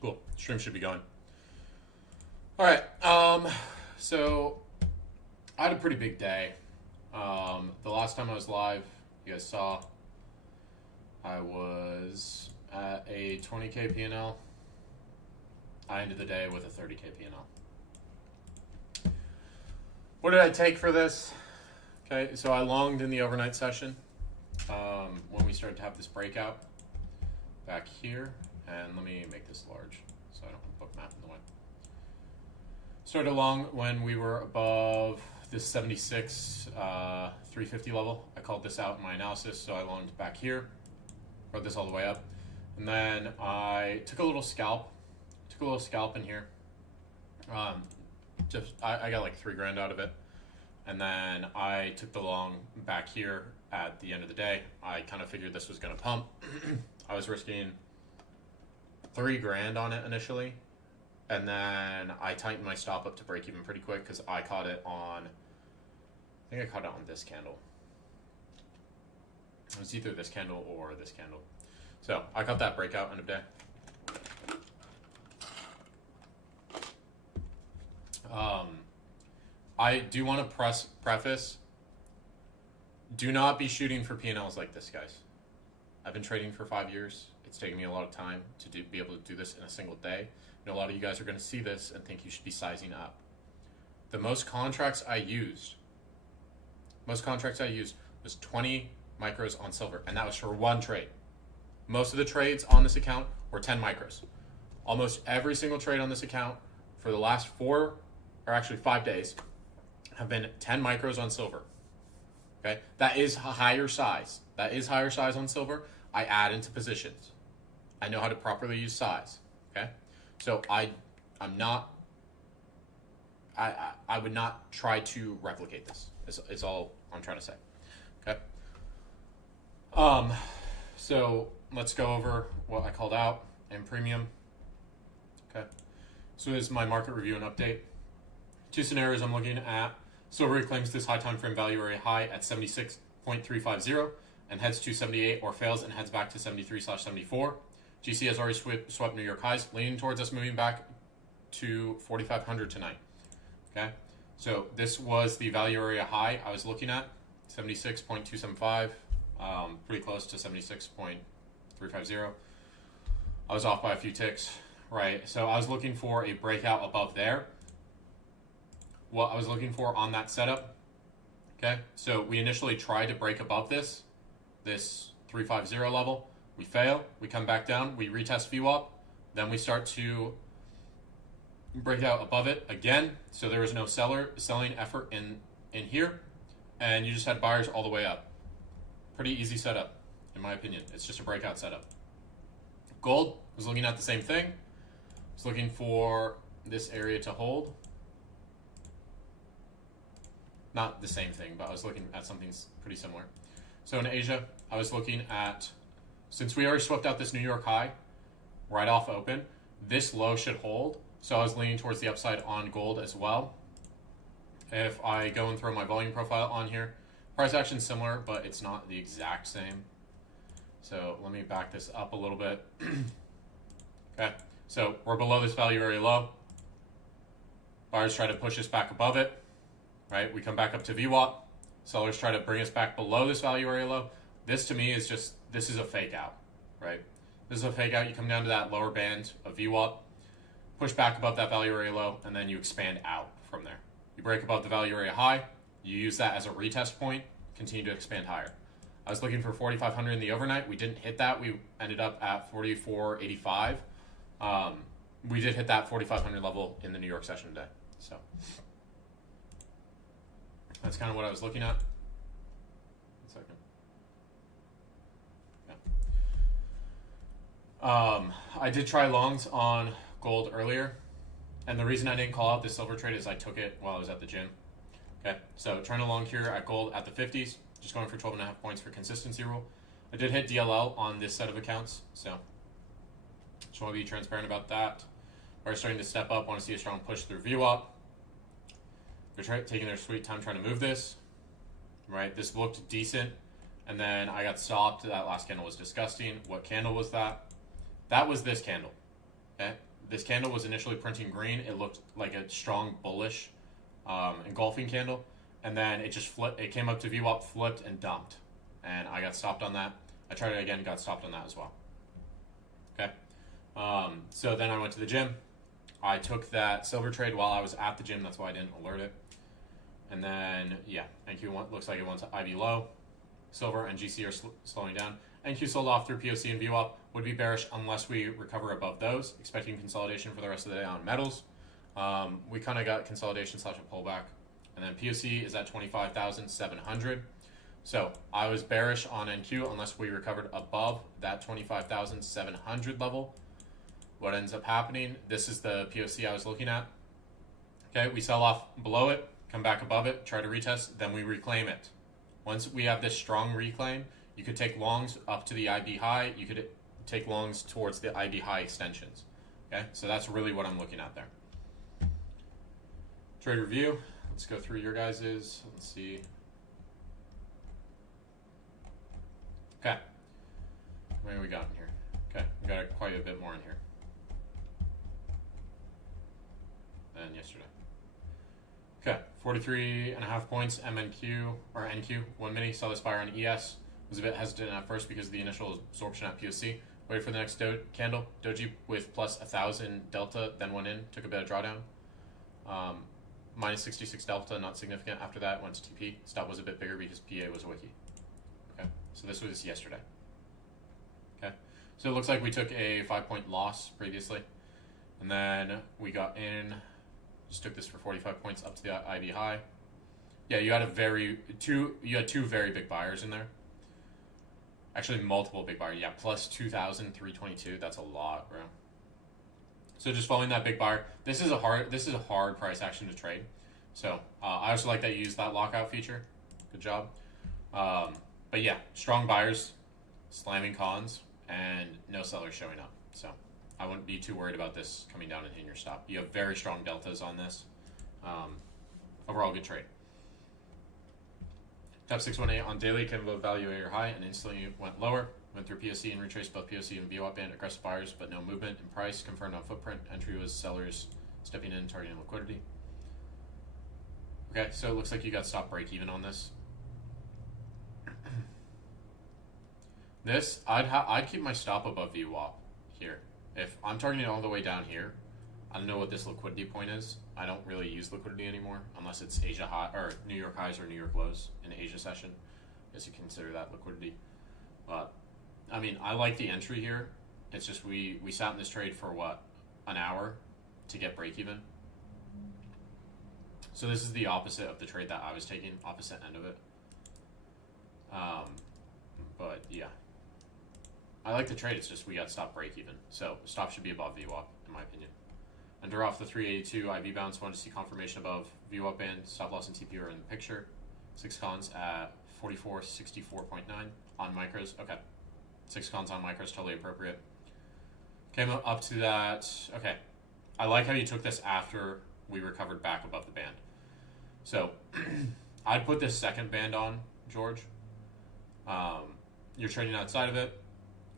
Cool. Stream should be going. All right. So I had a pretty big day. The last time I was live, you guys saw, I was at a 20K P&L. I ended the day with a 30K P&L. What did I take for this? Okay, so I longed in the overnight session when we started to have this breakout back here. And let me make this large so I don't have a book map in the way. Started long when we were above this 76, 350 level. I called this out in my analysis, so I longed back here, wrote this all the way up. And then I took a little scalp in here. I got like $3 grand out of it. And then I took the long back here at the end of the day. I kind of figured this was going to pump. I was risking $3 grand on it initially, and then I tightened my stop up to break even pretty quick because I caught it on, I think I caught it on this candle. It was either this candle or this candle. So I caught that breakout end of day. I do want to preface, do not be shooting for P&Ls like this, guys. I've been trading for 5 years. It's taken me a lot of time to be able to do this in a single day. And a lot of you guys are going to see this and think you should be sizing up. The most contracts I used was 20 micros on silver, and that was for one trade. Most of the trades on this account were 10 micros. Almost every single trade on this account for the last 5 days have been 10 micros on silver. Okay, that is higher size. That is higher size on silver. I add into positions. I know how to properly use size. Okay, so I would not try to replicate this. Is all I'm trying to say. Okay. So let's go over what I called out in premium. Okay. So this is my market review and update. Two scenarios I'm looking at. Silver reclaims this high time frame value area high at 76.350 and heads to 78 or fails and heads back to 73/74. GC has already swept New York highs, leaning towards us moving back to 4,500 tonight. Okay, so this was the value area high I was looking at, 76.275, pretty close to 76.350. I was off by a few ticks, right? So I was looking for a breakout above there. What I was looking for on that setup. Okay, so we initially tried to break above this 350 level. We fail, we come back down, we retest VWAP, then we start to break out above it again. So there was no selling effort in here, and you just had buyers all the way up. Pretty easy setup, in my opinion. It's just a breakout setup. Gold was looking at the same thing. Was looking for this area to hold. Not the same thing, but I was looking at something pretty similar. So in Asia, I was looking at, since we already swept out this New York high right off open, this low should hold. So I was leaning towards the upside on gold as well. If I go and throw my volume profile on here, price action similar, but it's not the exact same. So let me back this up a little bit. Okay, so we're below this value area low. Buyers try to push us back above it. Right, we come back up to VWAP. Sellers try to bring us back below this value area low. This to me is just, this is a fake out, right? This is a fake out. You come down to that lower band of VWAP, push back above that value area low, and then you expand out from there. You break above the value area high, you use that as a retest point, continue to expand higher. I was looking for 4,500 in the overnight. We didn't hit that. We ended up at 44.85. We did hit that 4,500 level in the New York session today. So that's kind of what I was looking at. 1 second. Yeah. I did try longs on gold earlier, and the reason I didn't call out this silver trade is I took it while I was at the gym. Okay, so trying to long here at gold at the 50s, just going for 12.5 points for consistency rule. I did hit DLL on this set of accounts, so just want to be transparent about that. Are starting to step up, want to see a strong push through VWAP. They're taking their sweet time trying to move this, right? This looked decent, and then I got stopped. That last candle was disgusting. What candle was that? That was this candle, okay? this candle was initially printing green. It looked like a strong bullish engulfing candle, and then it just flipped. It came up to VWAP, flipped, and dumped, and I got stopped on that. I tried it again, got stopped on that as well. Okay, so then I went to the gym. I took that silver trade while I was at the gym. That's why I didn't alert it. And then yeah, NQ looks like it went to IV low. Silver and GC are slowing down. NQ sold off through POC and VWAP. Would be bearish unless we recover above those. Expecting consolidation for the rest of the day on metals. We kind of got consolidation / a pullback. And then POC is at 25,700. So I was bearish on NQ unless we recovered above that 25,700 level. What ends up happening, this is the POC I was looking at. Okay, we sell off below it, come back above it, try to retest, then we reclaim it. Once we have this strong reclaim, you could take longs up to the IB high, you could take longs towards the IB high extensions. Okay, so that's really what I'm looking at there. Trade review, let's go through your guys's, let's see. Okay, what do we got in here? Okay, we got quite a bit more in here than yesterday. Okay, 43.5 points, MNQ, or NQ, 1 mini, saw this buyer on ES. Was a bit hesitant at first because of the initial absorption at POC. Waited for the next candle. Doji with plus 1,000 delta, then went in, took a bit of drawdown. Minus 66 delta, not significant. After that, went to TP. Stop was a bit bigger because PA was a wiki. Okay, so this was yesterday. Okay, so it looks like we took a 5-point loss previously. And then we got in, just took this for 45 points up to the IB high. Yeah, you had two very big buyers in there. Actually, multiple big buyers. Yeah, plus 2,322. That's a lot, bro. So just following that big buyer. This is a hard price action to trade. So I also like that you use that lockout feature. Good job. But yeah, strong buyers, slamming cons, and no sellers showing up. So I wouldn't be too worried about this coming down and hitting your stop. You have very strong deltas on this. Overall, good trade. Top 618 on daily came above value area high and instantly went lower. Went through POC and retraced both POC and VWAP band. Aggressive buyers, but no movement in price. Confirmed on footprint. Entry was sellers stepping in, targeting liquidity. Okay, so it looks like you got stop break even on this. This, I'd keep my stop above VWAP here. If I'm targeting all the way down here, I don't know what this liquidity point is. I don't really use liquidity anymore unless it's Asia high or New York highs or New York lows in the Asia session. I guess you consider that liquidity. But I mean, I like the entry here. It's just we sat in this trade for what, an hour to get break even. So this is the opposite of the trade that I was taking, opposite end of it. But yeah, I like the trade. It's just we got stop break even. So stop should be above VWAP in my opinion. Under off the 382 IB bounce, wanted to see confirmation above VWAP band. Stop loss and TP are in the picture. 6 cons at 4464.9 on micros. Okay, 6 cons on micros, totally appropriate. Came up to that. Okay, I like how you took this after we recovered back above the band. So I'd put this second band on, George. You're trading outside of it.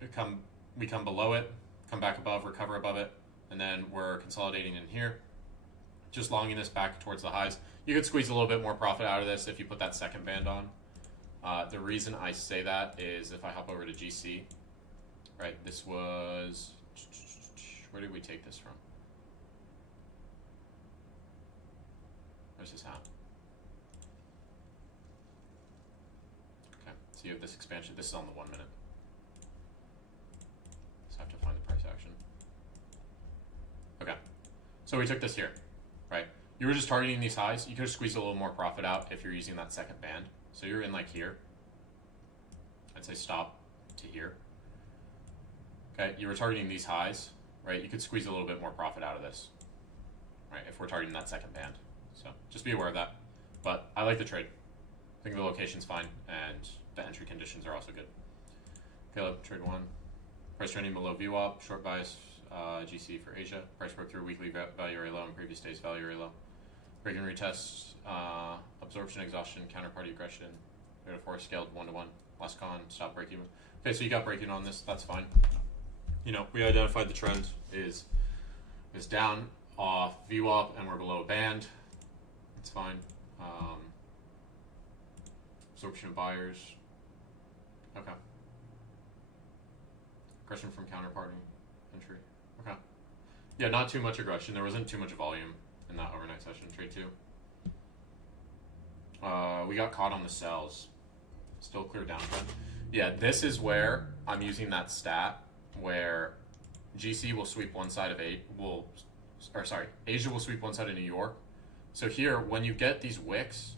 We come below it, come back above, recover above it, and then we're consolidating in here. Just longing this back towards the highs. You could squeeze a little bit more profit out of this if you put that second band on. The reason I say that is if I hop over to GC, right, this was, where did we take this from? Where's this at? Okay, so you have this expansion. This is on the 1 minute. Just have to find the price action. Okay, so we took this here, right? You were just targeting these highs. You could have squeezed a little more profit out if you're using that second band. So you're in like here. I'd say stop to here. Okay, you were targeting these highs, right? You could squeeze a little bit more profit out of this, right? If we're targeting that second band. So just be aware of that. But I like the trade. I think the location's fine and the entry conditions are also good. Caleb, trade 1. Price trending below VWAP, short bias, GC for Asia. Price broke through weekly value area low and previous day's value area low. Break and retest, absorption, exhaustion, counterparty aggression. We had a 4 scaled 1-to-1. Last con, stop break even. Okay, so you got break even on this. That's fine. You know, we identified the trend is is down off VWAP and we're below a band. It's fine. Absorption of buyers. Okay. Aggression from counterparty entry. Okay. Yeah, not too much aggression. There wasn't too much volume in that overnight session. Trade 2. We got caught on the sells. Still clear downtrend. Yeah, this is where I'm using that stat where GC will sweep one side of Asia will sweep one side of New York. So here, when you get these wicks,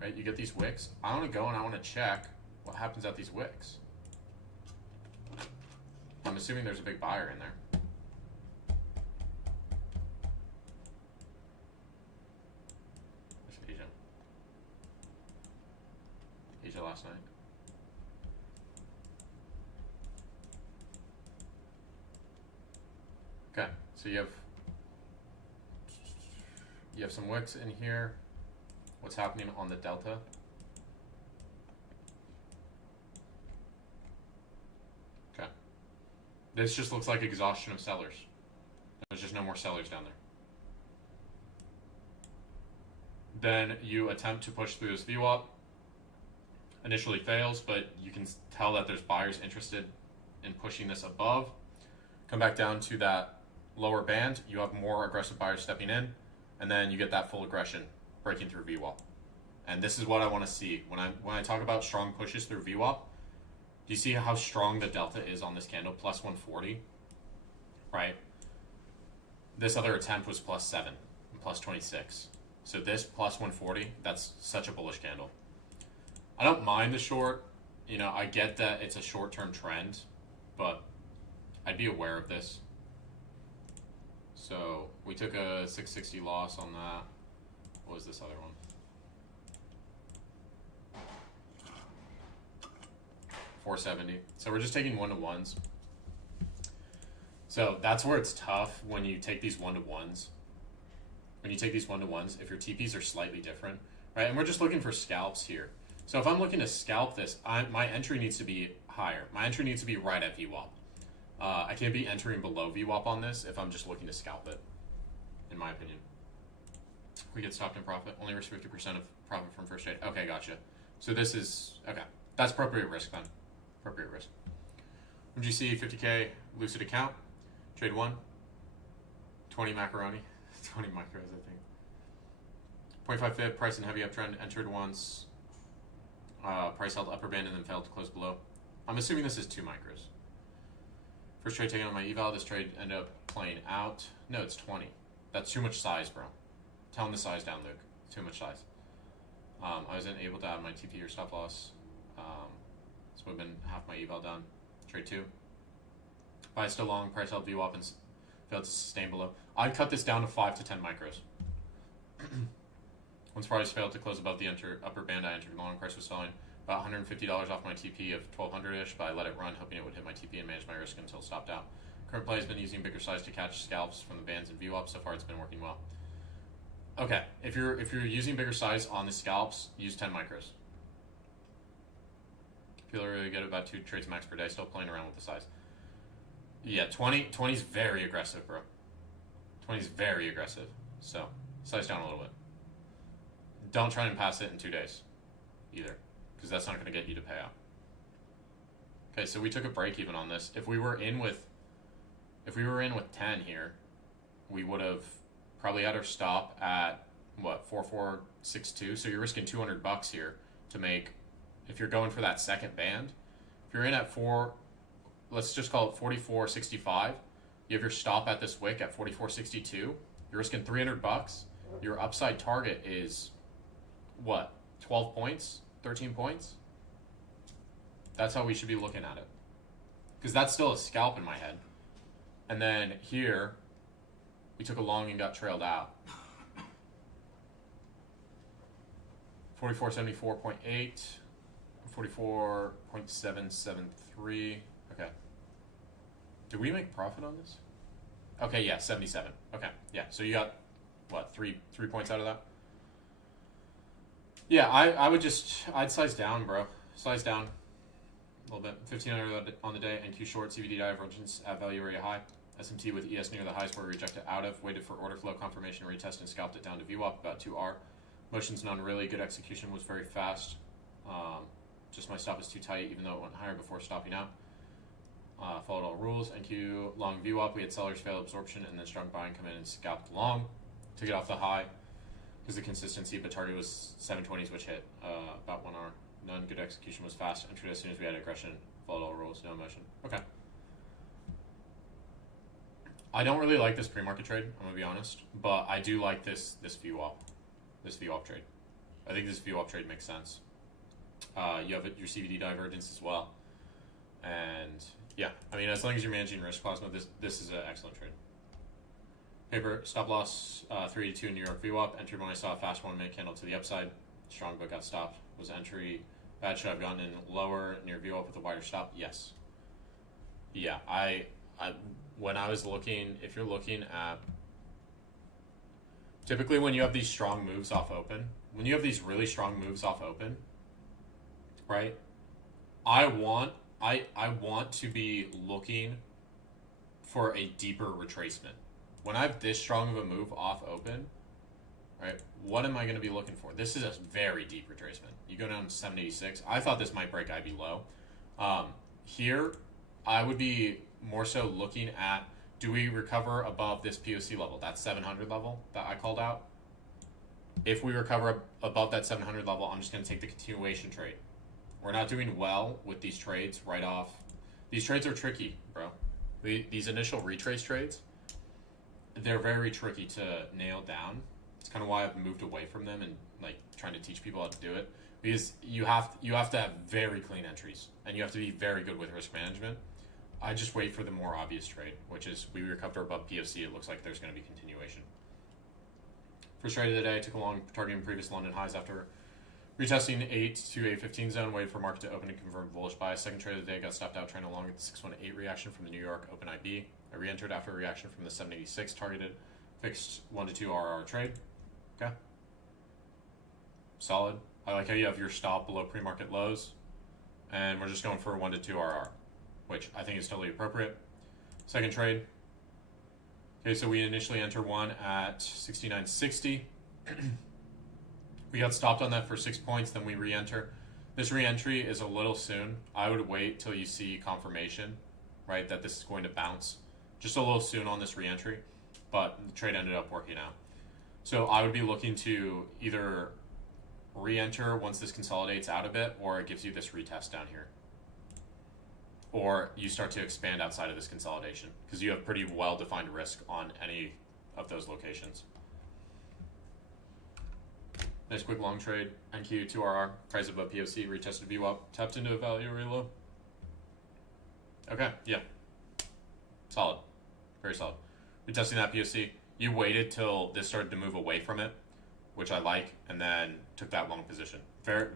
right, you get these wicks, I want to go and I want to check what happens at these wicks. I'm assuming there's a big buyer in there. There's Asia. Asia last night. Okay, so you have some wicks in here. What's happening on the delta? Okay. This just looks like exhaustion of sellers. There's just no more sellers down there. Then you attempt to push through this VWAP. Initially fails, but you can tell that there's buyers interested in pushing this above. Come back down to that lower band, you have more aggressive buyers stepping in, and then you get that full aggression breaking through VWAP. And this is what I want to see. When I talk about strong pushes through VWAP, do you see how strong the delta is on this candle? Plus 140, right? This other attempt was plus 7 and plus 26. So this plus 140, that's such a bullish candle. I don't mind the short. You know, I get that it's a short-term trend, but I'd be aware of this. So we took a 660 loss on that. What was this other one? $470. So we're just taking 1-to-1s. So that's where it's tough when you take these 1-to-1s. When you take these 1-to-1s, if your TPs are slightly different, right? And we're just looking for scalps here. So if I'm looking to scalp this, my entry needs to be higher. My entry needs to be right at VWAP. I can't be entering below VWAP on this if I'm just looking to scalp it, in my opinion. We get stopped in profit. Only risk 50% of profit from first trade. Okay, gotcha. So this is, okay. That's appropriate risk then. Appropriate risk. MGC, 50K, lucid account. Trade 1. 20 macaroni. 20 micros, I think. 0.5 fib, price in heavy uptrend. Entered once. Price held upper band and then failed to close below. I'm assuming this is 2 micros. First trade taken on my eval, this trade ended up playing out. No, it's 20. That's too much size, bro. Tell him the size down, Luke. Too much size. I wasn't able to add my TP or stop loss. This would have been half my eval done. Trade 2. Buy still long, price held VWAP and failed to sustain below. I'd cut this down to 5 to 10 micros. Once price failed to close above the upper band, I entered long. Price was selling about $150 off my TP of 1200-ish, but I let it run, hoping it would hit my TP and manage my risk until it stopped out. Current play has been using bigger size to catch scalps from the bands and VWAP. So far, it's been working well. Okay, if you're using bigger size on the scalps, use 10 micros. Feel really good about 2 trades max per day. Still playing around with the size. Yeah, 20 is very aggressive, bro. 20 is very aggressive. So size down a little bit. Don't try and pass it in 2 days, either, because that's not going to get you to pay out. Okay, so we took a break even on this. If we were in with 10 here, we would have probably had our stop at what, 4462. So you're risking $200 here to make. If you're going for that second band, if you're in at let's just call it 4465. You have your stop at this wick at 4462. You're risking $300. Your upside target is what? 12 points? 13 points? That's how we should be looking at it. Because that's still a scalp in my head. And then here, we took a long and got trailed out. 4474.8, 44.773. Okay. Did we make profit on this? Okay, yeah, 77. Okay, yeah. So you got what, three points out of that? Yeah, I'd size down, bro. Size down a little bit. 1500 on the day, NQ short, CVD divergence at value area high. SMT with ES near the highest were rejected out of, waited for order flow confirmation, retest, and scalped it down to VWAP, about 2R. Motion's none really, good execution was very fast. Just my stop was too tight, even though it went higher before stopping out. Followed all rules. NQ long VWAP, we had sellers fail absorption, and then strong buying come in and scalped long to get off the high because the consistency, but target was 720s, which hit about 1R. None, good execution was fast. Entered as soon as we had aggression. Followed all rules, no emotion. Okay. I don't really like this pre-market trade, I'm gonna be honest, but I do like this VWAP trade. I think this VWAP trade makes sense. You have your CVD divergence as well, and yeah, I mean, as long as you're managing risk plasma, this is an excellent trade. Paper stop loss 3 to 2 New York VWAP. Entered when I saw a fast 1 minute candle to the upside. Strong but got stopped. Was entry bad? Should I have gone in lower near VWAP with a wider stop? Yes. Yeah, I when I was looking, if you're looking at, typically when you have these strong moves off open, when you have these really strong moves off open, right? I want to be looking for a deeper retracement. When I have this strong of a move off open, right? What am I going to be looking for? This is a very deep retracement. You go down to 786. I thought this might break IB low. Here, I would be more so looking at, do we recover above this POC level, that 700 level that I called out? If we recover above that 700 level, I'm just going to take the continuation trade. We're not doing well with these trades right off. These trades are tricky, bro. These initial retrace trades, they're very tricky to nail down. It's kind of why I've moved away from them and like trying to teach people how to do it, because you have to have very clean entries and you have to be very good with risk management. I just wait for the more obvious trade, which is we recover above POC. It looks like there's going to be continuation. First trade of the day, took a long targeting previous London highs after retesting 8 to 815 zone, waited for market to open and confirm bullish buy. Second trade of the day, got stopped out trending along at the 618 reaction from the New York Open IB. I re-entered after a reaction from the 786, targeted fixed 1 to 2 RR trade. Okay. Solid. I like how you have your stop below pre-market lows, and we're just going for a 1 to 2 RR, which I think is totally appropriate. Second trade. Okay, so we initially enter one at 69.60. We got stopped on that for 6 points, then we re-enter. This re-entry is a little soon. I would wait till you see confirmation, right, that this is going to bounce. Just a little soon on this re-entry, but the trade ended up working out. So I would be looking to either re-enter once this consolidates out a bit, or it gives you this retest down here. Or you start to expand outside of this consolidation, because you have pretty well-defined risk on any of those locations. Nice quick long trade, NQ 2RR, price above POC, retested VWAP, tapped into a value really low. Okay, yeah. Solid. Very solid. Retesting that POC. You waited till this started to move away from it, which I like, and then took that long position.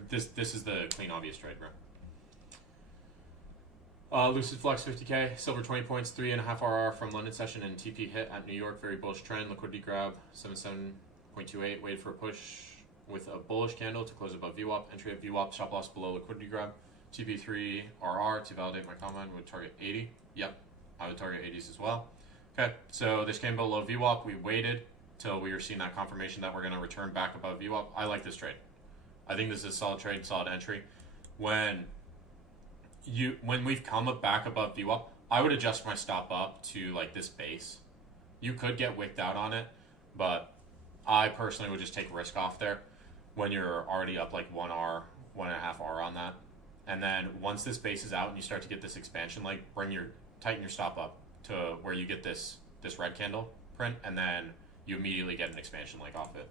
This is the clean, obvious trade, bro. Lucid Flex 50K, silver 20 points, 3.5 RR from London session, and TP hit at New York. Very bullish trend. Liquidity grab 77.28. Waited for a push with a bullish candle to close above VWAP. Entry at VWAP, stop loss below liquidity grab. TP3 RR to validate my comment would target 80. Yep, I would target 80s as well. Okay, so this came below VWAP. We waited till we were seeing that confirmation that we're going to return back above VWAP. I like this trade. I think this is a solid trade, solid entry. When we've come up back above VWAP, I would adjust my stop up to like this base. You could get wicked out on it, but I personally would just take risk off there when you're already up like 1R, 1.5 R on that. And then once this base is out and you start to get this expansion, like tighten your stop up to where you get this red candle print, and then you immediately get an expansion like off it.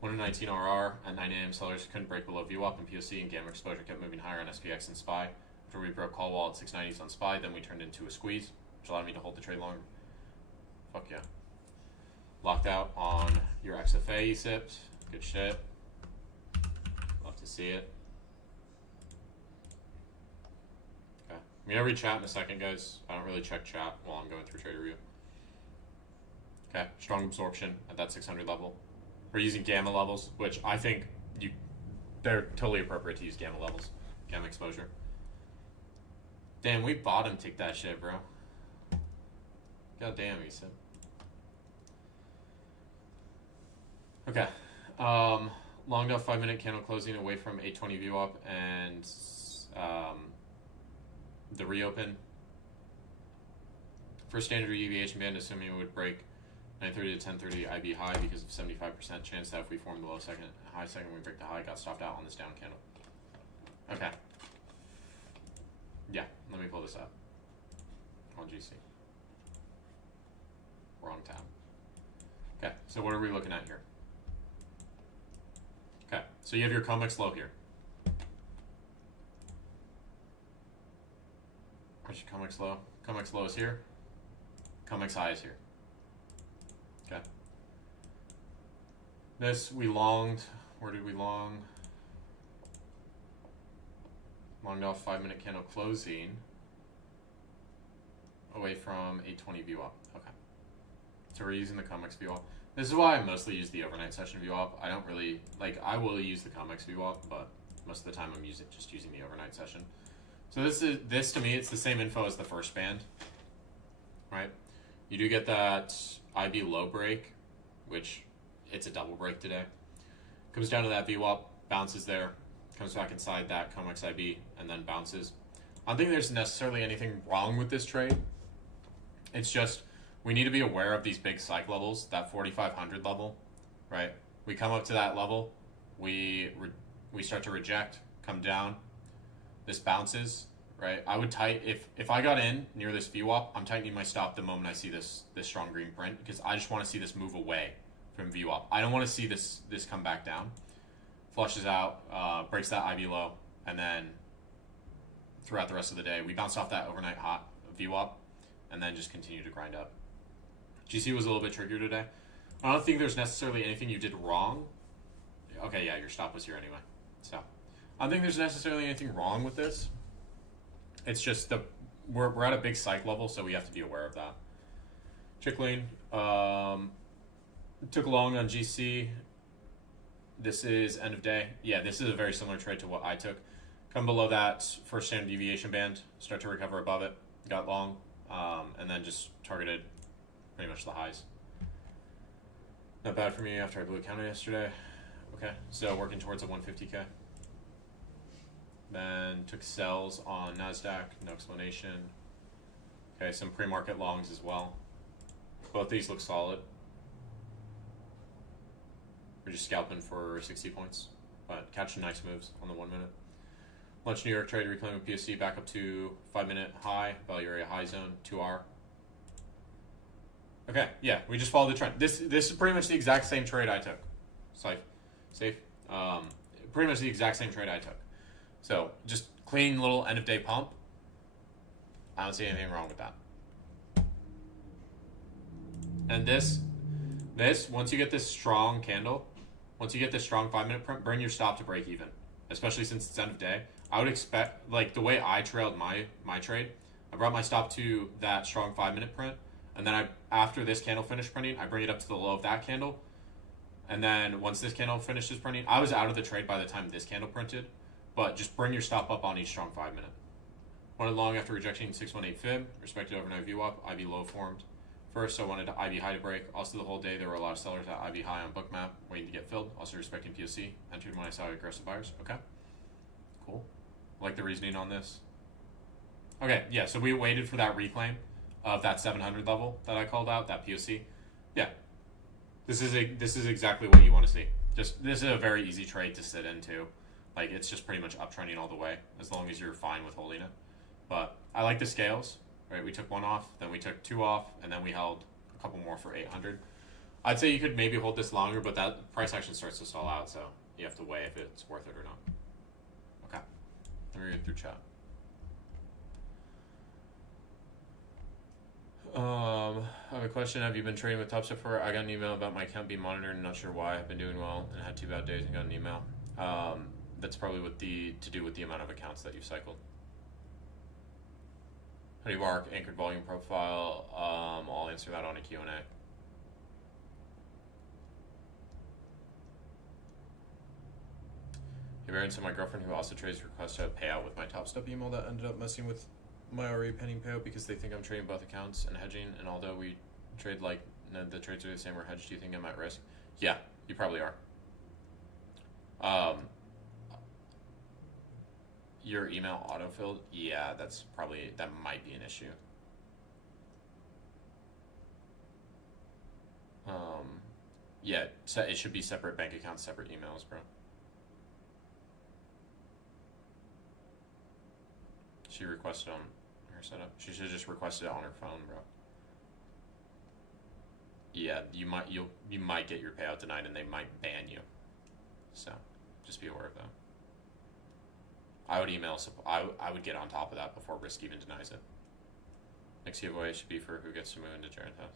1 to 19 RR at 9 a.m. sellers couldn't break below VWAP and POC, and gamma exposure kept moving higher on SPX and SPY. After we broke call wall at 690s on SPY, then we turned into a squeeze, which allowed me to hold the trade longer. Fuck yeah. Locked out on your XFA ESIPs. Good shit. Love to see it. Okay. I'm gonna read chat in a second, guys. I don't really check chat while I'm going through trade review. Okay, strong absorption at that 600 level. We're using gamma levels, which I think they're totally appropriate to use gamma levels. Gamma exposure. Damn, we bottom ticked that shit, bro. God damn, he said. Okay. Long Duff 5-minute candle closing away from 820 view up and the reopen. For standard deviation band, assuming it would break 9:30 to 10:30 IB high because of 75% chance that if we form the low second, high second, we break the high, got stopped out on this down candle. Okay. Yeah, let me pull this up on GC. Wrong tab. Okay, so what are we looking at here? Okay, so you have your COMEX low here. Where's your COMEX low? COMEX low is here. COMEX high is here. Okay. This we longed. Where did we long? Longed off 5-minute candle closing away from 820 view up. Okay. So we're using the COMEX view up. This is why I mostly use the overnight session view up. I don't really I will use the COMEX view up, but most of the time I'm just using the overnight session. So this to me, it's the same info as the first band, right? You do get that IB low break, which it's a double break today. Comes down to that VWAP, bounces there, comes back inside that COMEX IB, and then bounces. I don't think there's necessarily anything wrong with this trade. It's just we need to be aware of these big psych levels, that 4,500 level, right? We come up to that level, we start to reject, come down. This bounces, right? I would if I got in near this VWAP, I'm tightening my stop the moment I see this strong green print because I just want to see this move away from VWAP. I don't want to see this come back down. Flushes out, breaks that IB low, and then throughout the rest of the day, we bounce off that overnight hot VWAP and then just continue to grind up. GC was a little bit trickier today. I don't think there's necessarily anything you did wrong. Okay, yeah, your stop was here anyway. So I don't think there's necessarily anything wrong with this. It's just we're at a big psych level, so we have to be aware of that. Chickling took long on GC. This is end of day. Yeah, this is a very similar trade to what I took. Come below that first standard deviation band, start to recover above it, got long, and then just targeted pretty much the highs. Not bad for me after I blew a counter yesterday. Okay, so working towards a 150K. Then took sells on NASDAQ, no explanation. Okay, some pre-market longs as well. Both these look solid. We're just scalping for 60 points, but catching nice moves on the 1 minute. Lunch New York trade, reclaiming PSC back up to 5-minute high, value area high zone, 2R. Okay, yeah, we just followed the trend. This is pretty much the exact same trade I took. Safe. Pretty much the exact same trade I took. So just clean little end of day pump. I don't see anything wrong with that. And this once you get this strong candle, once you get this strong 5-minute print, bring your stop to break even. Especially since it's end of day. I would expect, like the way I trailed my trade, I brought my stop to that strong 5-minute print, and then after this candle finished printing, I bring it up to the low of that candle. And then once this candle finishes printing, I was out of the trade by the time this candle printed. But just bring your stop up on each strong 5-minute. Wanted long after rejecting 618 fib, respected overnight VWAP, IB low formed. First, so I wanted IB high to break. Also, the whole day, there were a lot of sellers at IB high on Bookmap, waiting to get filled. Also, respecting POC. Entered when I saw aggressive buyers. Okay. Cool. Like the reasoning on this. Okay, yeah, so we waited for that reclaim of that 700 level that I called out, that POC. Yeah. This is exactly what you want to see. This is a very easy trade to sit into. Like, it's just pretty much uptrending all the way, as long as you're fine with holding it. But I like the scales, right? We took one off, then we took two off, and then we held a couple more for 800. I'd say you could maybe hold this longer, but that price action starts to stall out, so you have to weigh if it's worth it or not. Okay. Let me read through chat. I have a question. Have you been trading with Top Step for? I got an email about my account being monitored and not sure why. I've been doing well and had 2 bad days and got an email. That's probably to do with the amount of accounts that you've cycled. How do you mark anchored volume profile? I'll answer that on a Q&A. Hey Baron, so my girlfriend who also trades requested a payout with my Top Step email that ended up messing with my already pending payout because they think I'm trading both accounts and hedging, and although we trade like the trades are the same or hedged, do you think I'm at risk? Yeah, you probably are. Your email autofilled? Yeah, that might be an issue. Yeah, so it should be separate bank accounts, separate emails, bro. She requested on her setup. She should have just requested it on her phone, bro. Yeah, you might get your payout denied, and they might ban you. So, just be aware of that. I would email. I would get on top of that before Risk even denies it. Next giveaway should be for who gets to move into Jared's house.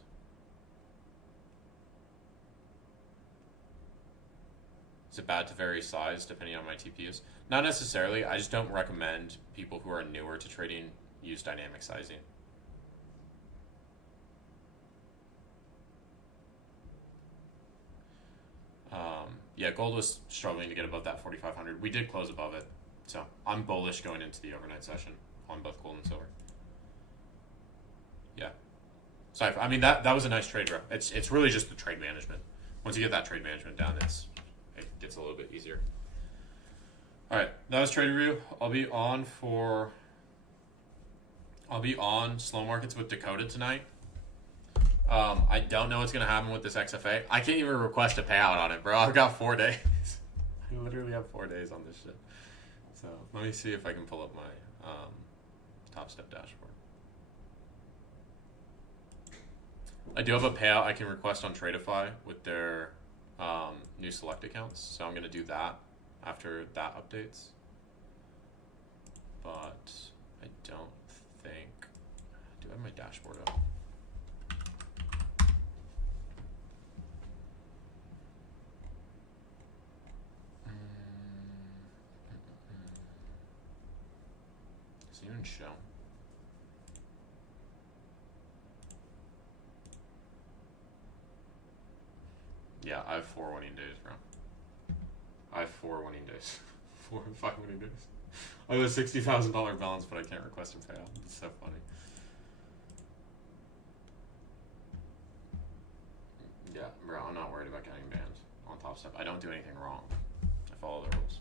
Is it bad to vary size depending on my TPUs? Not necessarily. I just don't recommend people who are newer to trading use dynamic sizing. Yeah, gold was struggling to get above that 4,500. We did close above it, so I'm bullish going into the overnight session on both gold and silver. Yeah. So I mean that was a nice trade, bro. It's really just the trade management. Once you get that trade management down, it gets a little bit easier. All right, that was trade review. I'll be on slow markets with Dakota tonight. I don't know what's gonna happen with this XFA. I can't even request a payout on it, bro. I've got 4 days. I literally have 4 days on this shit. So let me see if I can pull up my Top Step dashboard. I do have a payout I can request on Tradeify with their new select accounts, so I'm gonna do that after that updates. But I don't think. Do I have my dashboard up? Does it even show? Yeah, I have 4 winning days, bro. I have 4 winning days. 4 and 5 winning days. I have a $60,000 balance, but I can't request a payout. It's so funny. Yeah, bro, I'm not worried about getting banned on Top Step. I don't do anything wrong. I follow the rules.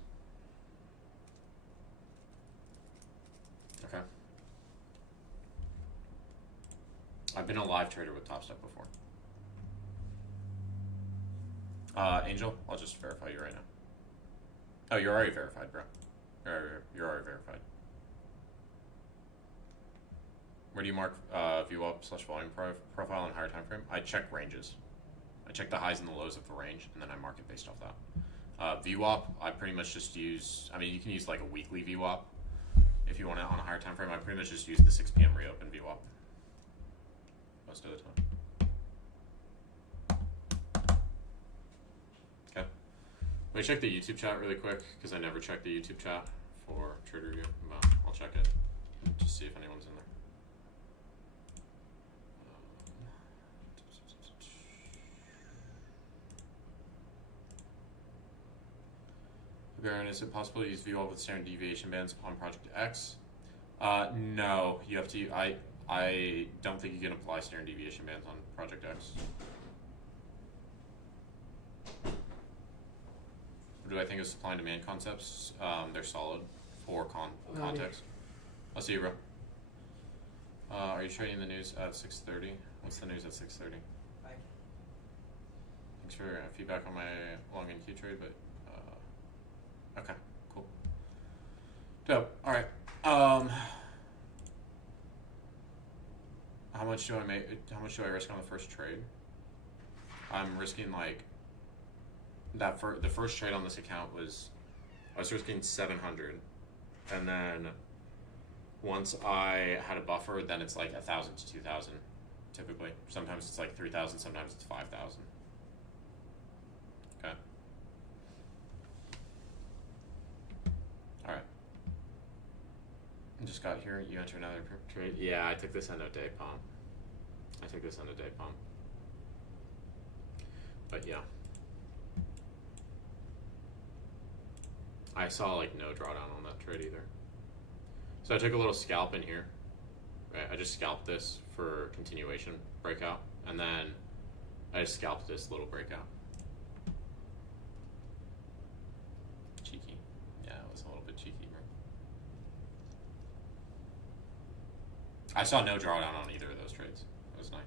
Okay. I've been a live trader with Top Step before. Angel, I'll just verify you right now. Oh, you're already verified, bro. You're already verified. Where do you mark VWAP/volume profile in higher time frame? I check ranges. I check the highs and the lows of the range, and then I mark it based off that. VWAP, I pretty much just use. I mean, you can use like a weekly VWAP if you want it on a higher time frame. I pretty much just use the 6 p.m. reopen VWAP most of the time. Okay. Let me check the YouTube chat really quick because I never check the YouTube chat for trade review. But I'll check it and just see if anyone's in there. Baron, is it possible to use VWAP with standard deviation bands on Project X? No, you have to. I don't think you can apply standard deviation bands on Project X. What do I think of supply and demand concepts? They're solid for context. I'll see you, bro. Are you trading the news at 6:30? What's the news at 6:30? Bye. Thanks for feedback on my long NQ trade, but okay, cool. Dope. All right. How much do I make? How much do I risk on the first trade? I'm risking like that. For the first trade on this account I was risking 700, and then once I had a buffer, then it's like 1,000 to 2,000. Typically, sometimes it's like 3,000, sometimes it's 5,000. Okay. All right. I just got here. You enter another trade. Yeah, I took this end of day pump. But yeah. I saw like no drawdown on that trade either. So I took a little scalp in here right? I just scalped this for continuation breakout, and then I just scalped this little breakout. Cheeky. Yeah, it was a little bit cheeky, bro. I saw no drawdown on either of those trades. It was nice.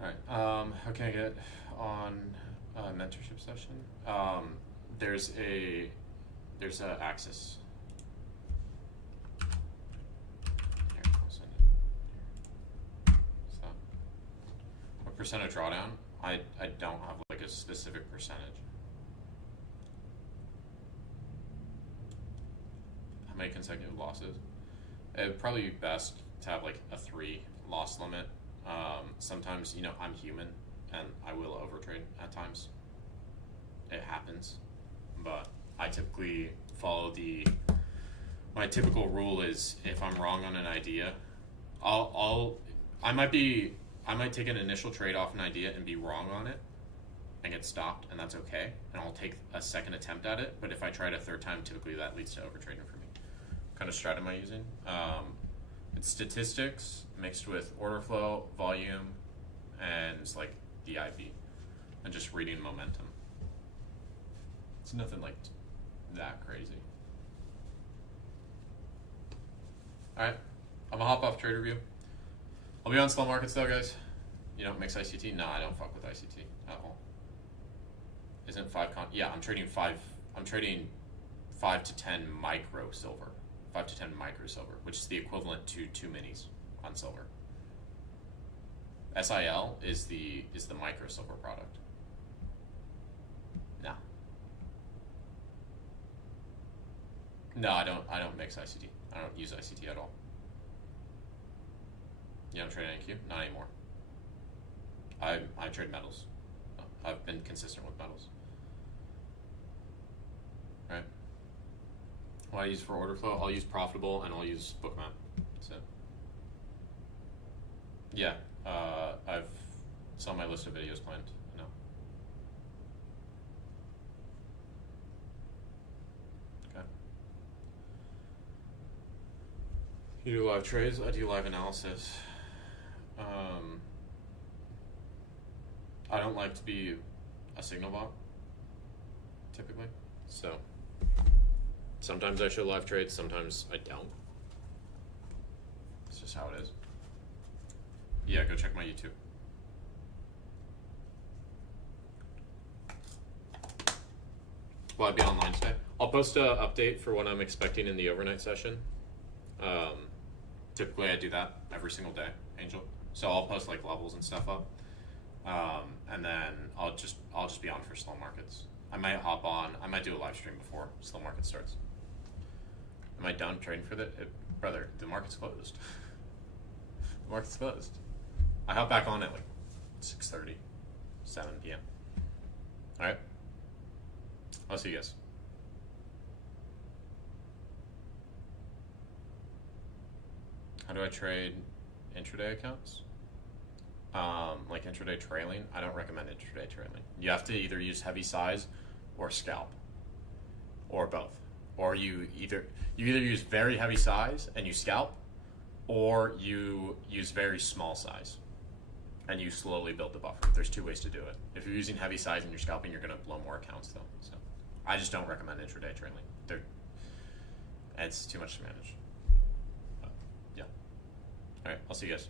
Alright, how can I get on a mentorship session? There's a Axis. Here, I'll send it. So, what percent of drawdown? I don't have like a specific percentage. How many consecutive losses? It would probably be best to have like a 3 loss limit. Sometimes, you know, I'm human and I will overtrade at times. It happens, but I typically follow my typical rule is if I'm wrong on an idea, I might take an initial trade off an idea and be wrong on it and get stopped, and that's okay. And I'll take a second attempt at it, but if I try it a third time, typically that leads to overtrading for me. What kind of strat am I using? It's statistics mixed with order flow, volume, and it's like DIV, and just reading momentum. It's nothing like that crazy. Alright, I'm gonna hop off trade review. I'll be on slow markets though, guys. You don't mix ICT? No, I don't fuck with ICT at all. Isn't 5 yeah, I'm trading 5 to 10 micro silver. 5 to 10 micro silver, which is the equivalent to 2 minis on silver. SIL is the micro silver product. No, I don't mix ICT. I don't use ICT at all. You don't trade NQ? Not anymore. I trade metals. I've been consistent with metals. Right? What I use for order flow, I'll use Profitable and I'll use Bookmap. That's it. Yeah, it's on my list of videos planned. No. Okay. You do live trades, I do live analysis. I don't like to be a signal bot, typically. So, sometimes I show live trades, sometimes I don't. It's just how it is. Yeah, go check my YouTube. Will I be online today? I'll post an update for what I'm expecting in the overnight session. Typically I do that every single day, Angel. So I'll post like levels and stuff up. And then I'll just be on for slow markets. I might hop on, I might do a live stream before slow market starts. Am I done trading for brother, the market's closed. The market's closed. I hop back on at like 6:30, 7 p.m. Alright? I'll see you guys. How do I trade intraday accounts? Like intraday trailing, I don't recommend intraday trailing. You have to either use heavy size or scalp, or both. Or you either use very heavy size and you scalp, or you use very small size and you slowly build the buffer. There's 2 ways to do it. If you're using heavy size and you're scalping, you're going to blow more accounts though. So I just don't recommend intraday trailing. It's too much to manage. But, yeah. All right, I'll see you guys.